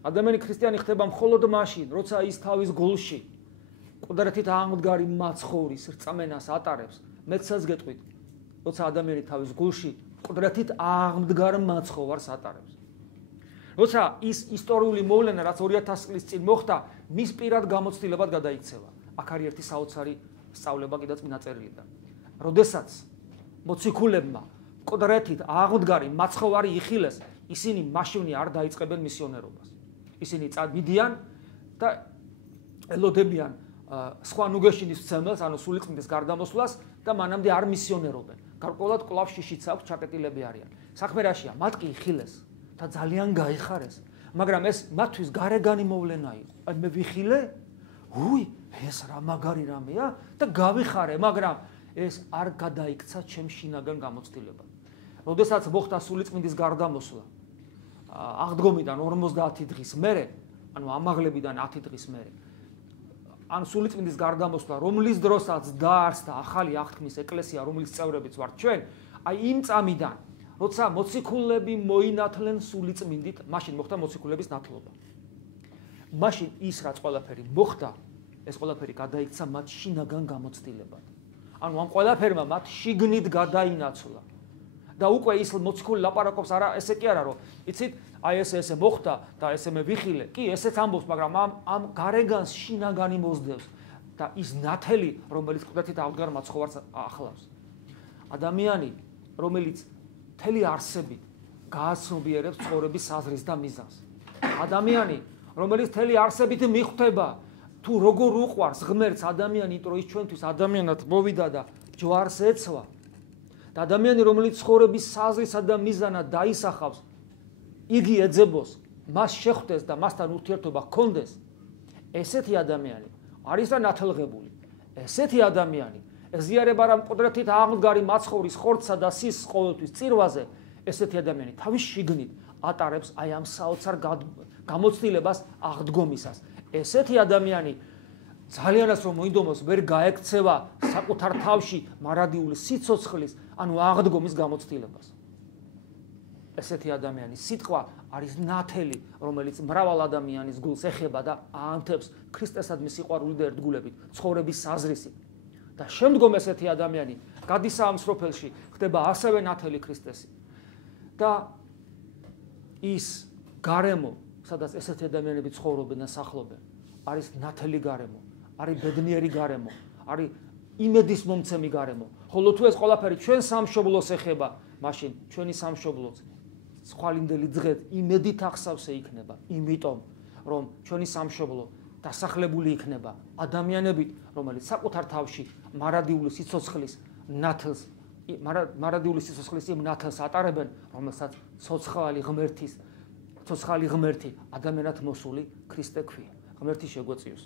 ადამიანი ქრისტიანი ხდება მხოლოდ მაშინ, როცა ის თავის გულში ყდრეთით აღმდგარი მაცხოვრის რწმენას ატარებს. მეცაც გეტყვით, როცა ადამიანი თავის გულში ყდრეთით აღმდგარ მაცხოვარს ატარებს. როცა ის ისტორიული მოვლენა, რაც 2000 წლის წინ მოხდა, მის პირად გამოცდილებად გადაიქცევა. აქ არის ერთი საოცარი სწავლება კიდევ წინა წერილიდან. როდესაც მოციქულებმა ყდრეთით აღმდგარი მაცხოვარი იხილეს, ისინი მაშინვე არ დაიწყებენ მისიონერობას. ისინი წავიდიან და ელოდებიან სხვა ნუგეშინის მცემელს, ანუ სულიწმინდის გარდამოსვლას და მანამდე არ მისიონერობენ. გარკვეულად კვლავ შიშიც აქვს, ჩაკეტილები არიან. საქმე რაშია? მათ კი იხილეს და ძალიან გაიხარეს, მაგრამ ეს მათთვის გარეგანი მოვლენა იყო. აი მე ვიხილე, უი, ეს რა მაგარი რამეა და გავიხარე, მაგრამ ეს არ გადაიქცა ჩემ შინაგან გამოცდილებად. როდესაც მოხდა სულიწმინდის გარდამოსვლა, აღდგომიდან 50 დღის მერე, ანუ ამაღლებიდან 10 დღის მერე, ან სულიწმინდის გარდამოსვლა, რომლის დროსაც დაარსდა ახალი აღთქმის ეკლესია, რომლის წევრებიც ვართ ჩვენ, აი იმ წამიდან, როცა მოციქულები მოინათლენ სულიწმინდით, მაშინ მოხდა მოციქულების ნათლობა. მაშინ ის რაც ყველაფერი მოხდა, ეს ყველაფერი გადაიქცა მათ შინაგან გამოცდილებად. ანუ ამ ყველაფერმა მათ შიგნით გადაინაცვლა. და უკვე ის მოციქული ლაპარაკობს არა ესე კი არა რომ იცით აი ესე მოხდა და ესე მე ვიხილე კი ესეც ამბობს მაგრამ ამ გარეგანს შინაგანი მოსდევს და ის ნათელი რომელიც ყდრეთით აღდგარ მაცხოვარს ახლავს ადამიანი რომელიც მთელი არსებით გააცნობიერებს ცხოვრების საზრისს და მიზანს ადამიანი რომელიც მთელი არსებით მიხვდება თუ როგორ უყვარს ღმერთს ადამიანი იმიტომ ის ჩვენთვის ადამიანად მოვიდა და ჯვარს ეცვა და ადამიანი რომელიც ცხოვრების საზრისა და მიზანად დაისახავს იგი ეძებოს მას შეხვდეს და მასთან ურთიერთობა ჰქონდეს ესეთი ადამიანი არის და ნათელღებული ესეთი ადამიანი ეზიარება რა მყდრეთით აღმდგარი მაცხოვრის ხორცსა და სის ყოველთვის წირვაზე ესეთი ადამიანი თავის შიგნით ატარებს აი ამ საოცარ გამოცდილებას აღდგომისას ესეთი ადამიანი ძალიანაც რომ მოინდომოს ვერ გაექცევა საკუთარ თავში მარადიული სიცოცხლის ანუ აღდგომის გამოცდილებას ესეთი ადამიანის სიტყვა არის ნათელი რომელიც მრავალ ადამიანის გულს ეხება და აანთებს ქრისტესადმი სიყვარული და ერთგულებით ცხოვრების საზრისით და შემდგომ ესეთი ადამიანი გადის ამ სროფელში ხდება ასევე ნათელი ქრისტესი და ის გარემო სადაც ესეთი ადამიანები ცხოვრობენ და სახლობენ არის ნათელი გარემო არის ბედნიერი გარემო არის იმედის მომცემი გარემო ხოლო თუ ეს ყველაფერი ჩვენ სამშობლოს ეხება მაშინ ჩვენი სამშობლოც ცხვალინდელი დღედ იმედით ახსავსე იქნება იმიტომ რომ ჩვენი სამშობლო დასახლებული იქნება ადამიანებით რომელიც საკუთარ თავში მარადიული სიცოცხლის ნათელს მარადიული სიცოცხლის იმ ნათელს ატარებენ რომელსაც ცოცხალი ღმერთი ადამიანად მოსული ქრისტე ქვია ღმერთი შეგვეწიოს